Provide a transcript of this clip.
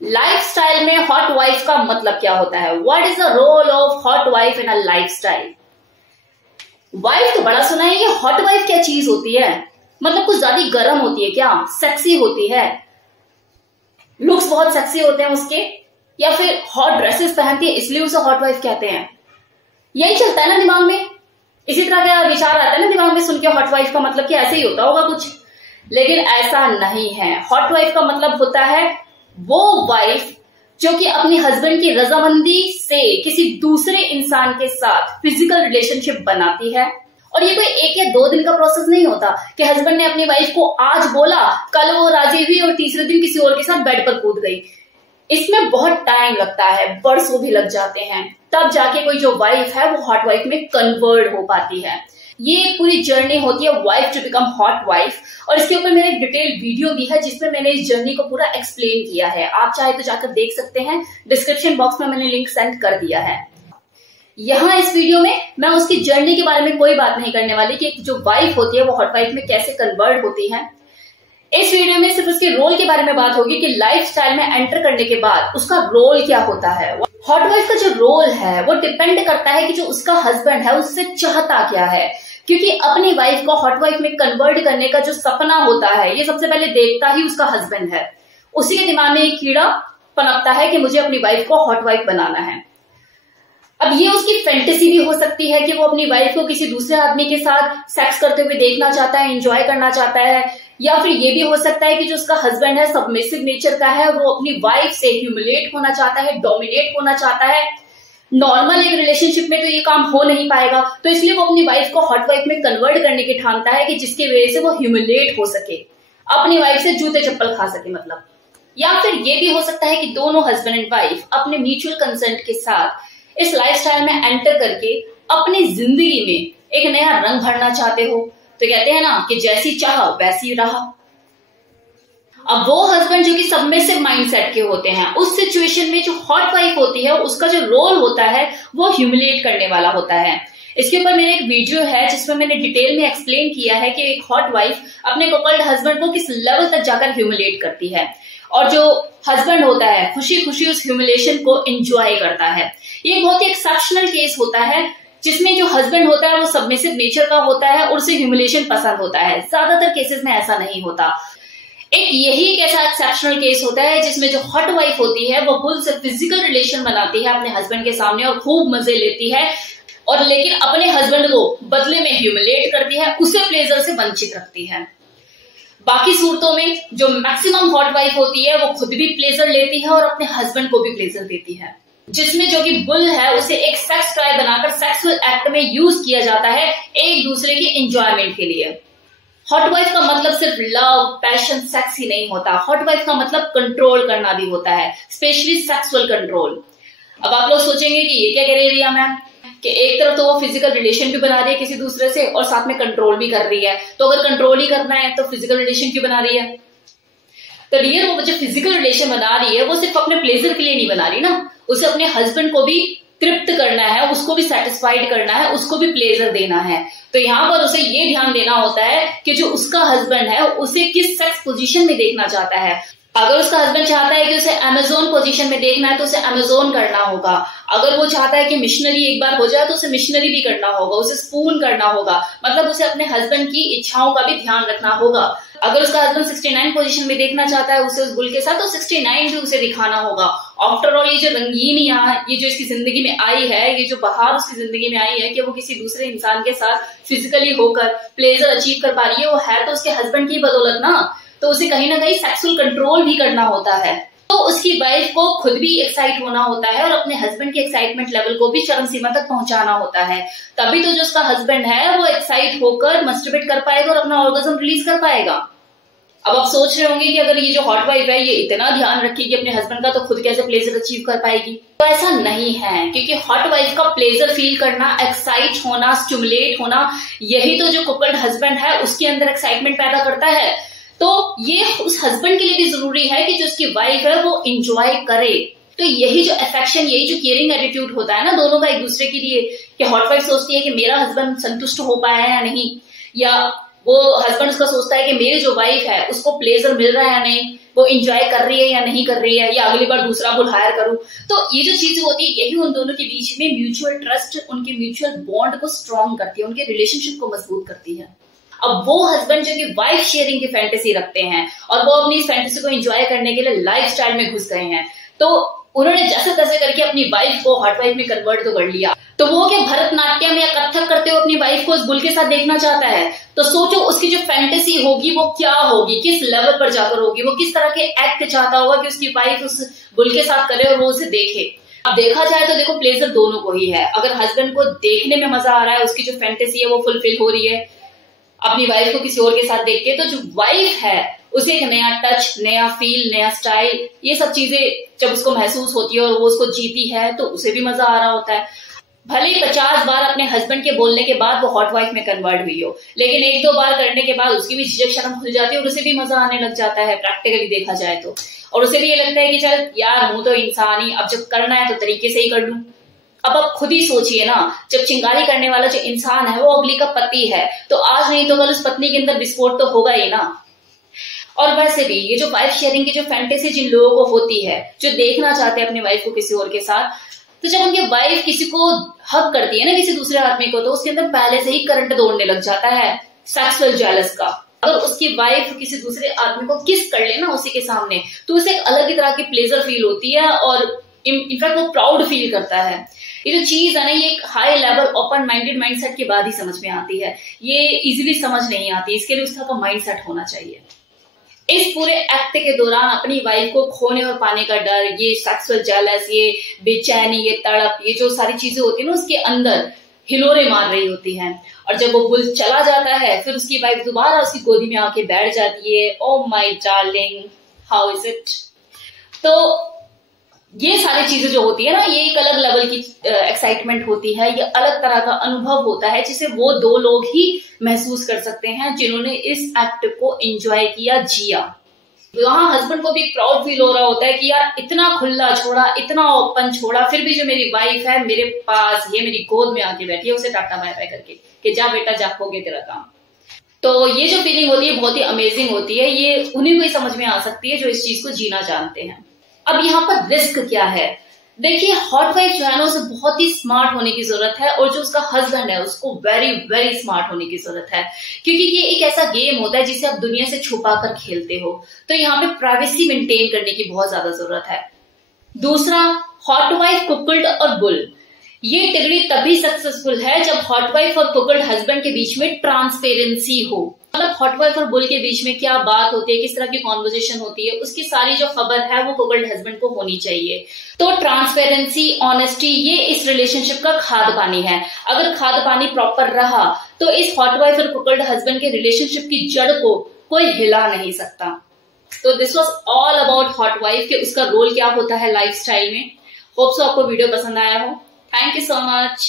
Lifestyle में hot wife का मतलब क्या होता है? What is the role of hot wife in a lifestyle? Wife तो बड़ा सुना है, ये हॉट वाइफ क्या चीज होती है? मतलब कुछ ज्यादा गर्म होती है क्या? सेक्सी होती है? लुक्स बहुत सेक्सी होते हैं उसके? या फिर हॉट ड्रेसेस पहनती है इसलिए उसे हॉट वाइफ कहते हैं? यही चलता है ना दिमाग में, इसी तरह का विचार आता है ना दिमाग में सुन के हॉट वाइफ का मतलब कि ऐसे ही होता होगा कुछ। लेकिन ऐसा नहीं है। हॉट वाइफ का मतलब होता है वो वाइफ जो कि अपनी हस्बैंड की रजामंदी से किसी दूसरे इंसान के साथ फिजिकल रिलेशनशिप बनाती है। और ये कोई 1 या 2 दिन का प्रोसेस नहीं होता कि हस्बैंड ने अपनी वाइफ को आज बोला, कल वो राजी हुई और तीसरे दिन किसी और के साथ बेड पर कूद गई। इसमें बहुत टाइम लगता है, बरसों भी लग जाते हैं, तब जाके कोई जो वाइफ है वो हॉट वाइफ में कन्वर्ट हो पाती है। ये एक पूरी जर्नी होती है wife to become hot wife, और इसके ऊपर मेरे डिटेल वीडियो भी है जिसमें मैंने इस जर्नी को पूरा एक्सप्लेन किया है। आप चाहे तो जाकर देख सकते हैं, डिस्क्रिप्शन बॉक्स में मैंने लिंक सेंड कर दिया है। यहाँ इस वीडियो में मैं उसकी जर्नी के बारे में कोई बात नहीं करने वाली कि जो वाइफ होती है वो हॉट वाइफ में कैसे कन्वर्ट होती है। इस वीडियो में सिर्फ उसके रोल के बारे में बात होगी कि लाइफस्टाइल में एंटर करने के बाद उसका रोल क्या होता है। हॉट वाइफ का जो रोल है वो डिपेंड करता है कि जो उसका हस्बैंड है उससे चाहता क्या है, क्योंकि अपनी वाइफ को हॉट वाइफ में कन्वर्ट करने का जो सपना होता है ये सबसे पहले देखता ही उसका हस्बैंड है। उसी के दिमाग में एक कीड़ा पनपता है कि मुझे अपनी वाइफ को हॉट वाइफ बनाना है। अब ये उसकी फैंटेसी भी हो सकती है कि वो अपनी वाइफ को किसी दूसरे आदमी के साथ सेक्स करते हुए देखना चाहता है, एंजॉय करना चाहता है, या फिर ये भी हो सकता है कि जो उसका हस्बैंड है सबमिसिव नेचर का है, वो अपनी वाइफ से ह्यूमिलेट होना चाहता है, डोमिनेट होना चाहता है। नॉर्मल एक रिलेशनशिप में तो ये काम हो नहीं पाएगा, तो इसलिए वो अपनी वाइफ को हॉट वाइफ में कन्वर्ट करने की ठानता है कि जिसकी वजह से वो ह्यूमिलेट हो सके, अपनी वाइफ से जूते चप्पल खा सके मतलब। या फिर ये भी हो सकता है कि दोनों हस्बैंड एंड वाइफ अपने म्यूचुअल कंसेंट के साथ इस लाइफस्टाइल में एंटर करके अपनी जिंदगी में एक नया रंग भरना चाहते हो। तो कहते हैं ना कि जैसी चाह वैसी रहा। अब वो हस्बैंड जो कि सबमिसिव माइंडसेट के होते हैं, उस सिचुएशन में जो हॉट वाइफ होती है उसका जो रोल होता है वो ह्यूमिलेट करने वाला होता है। इसके ऊपर मेरे एक वीडियो है जिसमें मैंने डिटेल में एक्सप्लेन किया है कि एक हॉट वाइफ अपने कपल्ड हस्बैंड को किस लेवल तक जाकर ह्यूमिलेट करती है, और जो हस्बैंड होता है खुशी खुशी उस ह्यूमिलेशन को एंजॉय करता है। ये बहुत ही एक्सेप्शनल केस होता है जिसमें जो हस्बैंड होता है वो सबमिसिव नेचर का होता है और उसे ह्यूमिलेशन पसंद होता है। ज्यादातर केसेस में ऐसा नहीं होता। यही एक ऐसा एक्सेप्शनल केस होता है जिसमें जो हॉट वाइफ होती है वो फुल से फिजिकल रिलेशन बनाती है अपने हस्बैंड के सामने और खूब मजे लेती है, और लेकिन अपने हस्बैंड को बदले में ह्यूमिलेट करती है, उसे प्लेजर से वंचित रखती है। बाकी सूरतों में जो मैक्सिमम हॉट वाइफ होती है वो खुद भी प्लेजर लेती है और अपने हस्बैंड को भी प्लेजर देती है, जिसमें जो कि बुल है उसे एक सेक्स टॉय बनाकर सेक्सुअल एक्ट में यूज किया जाता है एक दूसरे के एंजॉयमेंट के लिए। हॉट वाइफ का मतलब सिर्फ लव, पैशन, सेक्स ही नहीं होता। हॉट वाइफ का मतलब कंट्रोल करना भी होता है, स्पेशली सेक्सुअल कंट्रोल। अब आप लोग सोचेंगे कि ये क्या कह रही है मैम, कि एक तरफ तो वो फिजिकल रिलेशन भी बना रही है किसी दूसरे से और साथ में कंट्रोल भी कर रही है, तो अगर कंट्रोल ही करना है तो फिजिकल रिलेशन क्यों बना रही है? तो डियर, वो जो फिजिकल रिलेशन बना रही है वो सिर्फ अपने प्लेजर के लिए नहीं बना रही ना, उसे अपने हस्बैंड को भी तृप्त करना है, उसको भी सेटिस्फाइड करना है, उसको भी प्लेजर देना है। तो यहाँ पर उसे ये ध्यान देना होता है कि जो उसका हस्बैंड है उसे किस सेक्स पोजीशन में देखना चाहता है। अगर उसका हस्बैंड चाहता है कि उसे अमेजोन पोजीशन में देखना है तो उसे अमेजोन करना होगा। अगर वो चाहता है कि मिशनरी एक बार हो जाए तो उसे मिशनरी भी करना होगा, उसे स्पून करना होगा, मतलब उसे अपने हस्बैंड की इच्छाओं का भी ध्यान रखना होगा। अगर उसका हस्बैंड 69 पोजीशन में देखना चाहता है उसे उस बुल के साथ, तो 69 भी उसे दिखाना होगा। आफ्टर ऑल ये जो रंगीन ये जो इसकी जिंदगी में आई है, ये जो बहार उसकी जिंदगी में आई है कि वो किसी दूसरे इंसान के साथ फिजिकली होकर प्लेजर अचीव कर पा रही है, वो है तो उसके हस्बैंड की बदौलत ना। तो उसे कहीं ना कहीं सेक्सुअल कंट्रोल भी करना होता है, तो उसकी वाइफ को खुद भी एक्साइट होना होता है और अपने हस्बैंड के एक्साइटमेंट लेवल को भी चरम सीमा तक पहुंचाना होता है। तभी तो जो उसका हस्बैंड है वो एक्साइट होकर मस्टरबेट कर पाएगा और अपना ऑर्गेज्म रिलीज कर पाएगा। अब आप सोच रहे होंगे कि अगर ये जो हॉट वाइफ है ये इतना ध्यान रखेगी अपने हस्बैंड का, तो खुद कैसे प्लेजर अचीव कर पाएगी? तो ऐसा नहीं है, क्योंकि हॉट वाइफ का प्लेजर फील करना, एक्साइट होना, स्टिमुलेट होना, यही तो जो कपल्ड हस्बैंड है उसके अंदर एक्साइटमेंट पैदा करता है। तो ये उस हस्बैंड के लिए भी जरूरी है कि जो उसकी वाइफ है वो एंजॉय करे। तो यही जो अफेक्शन, यही जो केयरिंग एटीट्यूड होता है ना दोनों का एक दूसरे के लिए, कि हॉट वाइफ सोचती है कि मेरा हस्बैंड संतुष्ट हो पाया है या नहीं, या वो हस्बैंड उसका सोचता है कि मेरी जो वाइफ है उसको प्लेजर मिल रहा है या नहीं, वो एंजॉय कर रही है या नहीं कर रही है, या अगली बार दूसरा बुल हायर करूं। तो ये जो चीजें होती है यही उन दोनों के बीच में म्यूचुअल ट्रस्ट, उनके म्यूचुअल बॉन्ड को स्ट्रॉन्ग करती है, उनके रिलेशनशिप को मजबूत करती है। अब वो हस्बैंड जो कि वाइफ शेयरिंग की फैंटेसी रखते हैं और वो अपनी इस फैंटेसी को एंजॉय करने के लिए लाइफस्टाइल में घुस गए हैं, तो उन्होंने जैसे तैसे करके अपनी वाइफ को हॉट वाइफ में कन्वर्ट तो कर लिया। तो वो क्या भरतनाट्यम या कथक करते हुए अपनी वाइफ को उस बुल के साथ देखना चाहता है, तो सोचो उसकी जो फैंटेसी होगी वो क्या होगी, किस लेवल पर जाकर होगी, वो किस तरह के एक्ट चाहता होगा कि उसकी वाइफ उस बुल के साथ करे और वो उसे देखे। अब देखा जाए तो देखो प्लेजर दोनों को ही है। अगर हस्बैंड को देखने में मजा आ रहा है, उसकी जो फैंटेसी है वो फुलफिल हो रही है अपनी वाइफ को किसी और के साथ देख के, तो जो वाइफ है उसे एक नया टच, नया फील, नया स्टाइल, ये सब चीजें जब उसको महसूस होती है और वो उसको जीती है तो उसे भी मजा आ रहा होता है। भले ही 50 बार अपने हस्बैंड के बोलने के बाद वो हॉट वाइफ में कन्वर्ट हुई हो, लेकिन 1-2 बार करने के बाद उसकी भी झिझक शर्म खुल जाती है और उसे भी मजा आने लग जाता है प्रैक्टिकली देखा जाए तो। और उसे भी ये लगता है कि चल यार हूं तो इंसान ही, अब जब करना है तो तरीके से ही कर लूं। अब आप खुद ही सोचिए ना, जब चिंगारी करने वाला जो इंसान है वो अगली का पति है, तो आज नहीं तो कल उस पत्नी के अंदर विस्फोट तो होगा ही ना। और वैसे भी ये जो वाइफ शेयरिंग की जो फैंटेसी जिन लोगों को होती है, जो देखना चाहते हैं अपनी वाइफ को किसी और के साथ, तो जब उनकी वाइफ किसी को हक करती है ना, किसी दूसरे आदमी को, तो उसके अंदर पहले से ही करंट दौड़ने लग जाता है सेक्सुअल जेलस का। अगर उसकी वाइफ किसी दूसरे आदमी को किस कर ले ना उसी के सामने, तो उसे एक अलग ही तरह की प्लेजर फील होती है और इनफैक्ट वो प्राउड फील करता है। ये जो चीज है ना, ये एक high level open minded mindset के बाद ही समझ में आती है, ये इजीली समझ नहीं आती। इसके लिए उस तरह का माइंडसेट होना चाहिए। इस पूरे एक्ट के दौरान अपनी वाइफ को खोने और पाने का डर, ये सेक्सुअल जेलस, ये बेचैनी, ये तड़प, ये जो सारी चीजें होती है ना उसके अंदर हिलोरे मार रही होती हैं। और जब वो बुल चला जाता है फिर उसकी वाइफ दोबारा उसकी गोदी में आके बैठ जाती है, oh my darling how is it. तो ये सारी चीजें जो होती है ना, ये एक अलग लेवल की एक्साइटमेंट होती है, ये अलग तरह का अनुभव होता है जिसे वो दो लोग ही महसूस कर सकते हैं जिन्होंने इस एक्ट को एंजॉय किया, जिया। वहां हस्बैंड को भी प्राउड फील हो रहा होता है कि यार इतना खुला छोड़ा, इतना ओपन छोड़ा, फिर भी जो मेरी वाइफ है मेरे पास, ये मेरी गोद में आके बैठी है, उसे टाटा बाय बाय करके कि जा बेटा जा, हो गया तेरा काम। तो ये जो फीलिंग होती है बहुत ही अमेजिंग होती है। ये उन्हीं को ही समझ में आ सकती है जो इस चीज को जीना जानते हैं। अब यहाँ पर रिस्क क्या है? देखिए, हॉट वाइफ जो है ना उसे बहुत ही स्मार्ट होने की जरूरत है, और जो उसका हस्बैंड है उसको वेरी वेरी स्मार्ट होने की जरूरत है, क्योंकि ये एक ऐसा गेम होता है जिसे आप दुनिया से छुपा कर खेलते हो, तो यहाँ पे प्राइवेसी मेंटेन करने की बहुत ज्यादा जरूरत है। दूसरा, हॉट वाइफ, कुकल्ड और बुल। ये टिगड़ी तभी सक्सेसफुल है जब हॉट वाइफ और कुकल्ड हस्बैंड के बीच में ट्रांसपेरेंसी हो। मतलब हॉट वाइफ और बुल के बीच में क्या बात होती है, किस तरह की कॉन्वर्जेशन होती है, उसकी सारी जो खबर है वो कुकल्ड हस्बैंड को होनी चाहिए। तो ट्रांसपेरेंसी, ऑनेस्टी, ये इस रिलेशनशिप का खाद पानी है। अगर खाद पानी प्रॉपर रहा तो इस हॉट वाइफ और कुकल्ड हस्बैंड के रिलेशनशिप की जड़ को कोई हिला नहीं सकता। तो this was all about hot wife के उसका रोल क्या होता है लाइफस्टाइल में। होप सो आपको वीडियो पसंद आया हो। Thank you so much.